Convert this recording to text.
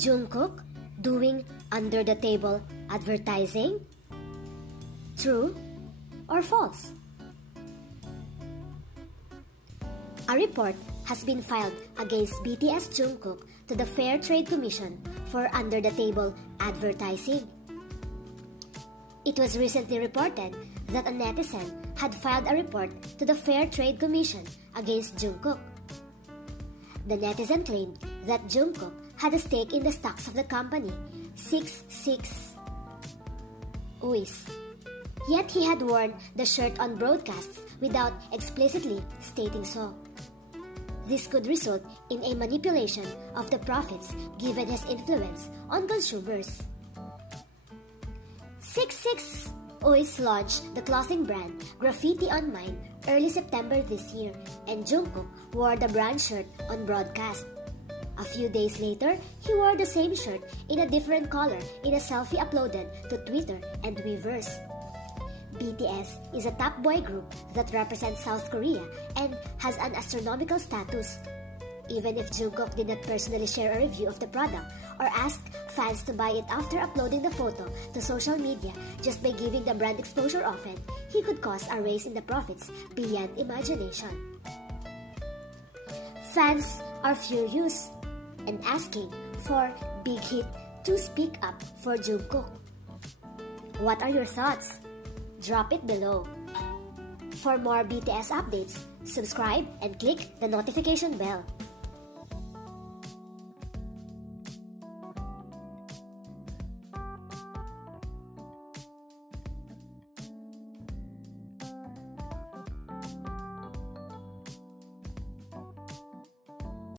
Jungkook doing under-the-table advertising? True or false? A report has been filed against BTS Jungkook to the Fair Trade Commission for under-the-table advertising. It was recently reported that a netizen had filed a report to the Fair Trade Commission against Jungkook. The netizen claimed that Jungkook had a stake in the stocks of the company 888. Yet he had worn the shirt on broadcasts without explicitly stating so. This could result in a manipulation of the profits given his influence on consumers. 888 launched the clothing brand Graffiti on Mine early September this year, and Jungkook wore the brand shirt on broadcast. A few days later, he wore the same shirt in a different color in a selfie uploaded to Twitter and Weverse. BTS is a top boy group that represents South Korea and has an astronomical status. Even if Jungkook did not personally share a review of the product or ask fans to buy it after uploading the photo to social media just by giving the brand exposure often, he could cause a raise in the profits beyond imagination. Fans are furious and asking for Big Hit to speak up for Jungkook. What are your thoughts? Drop it below. For more BTS updates, subscribe and click the notification bell.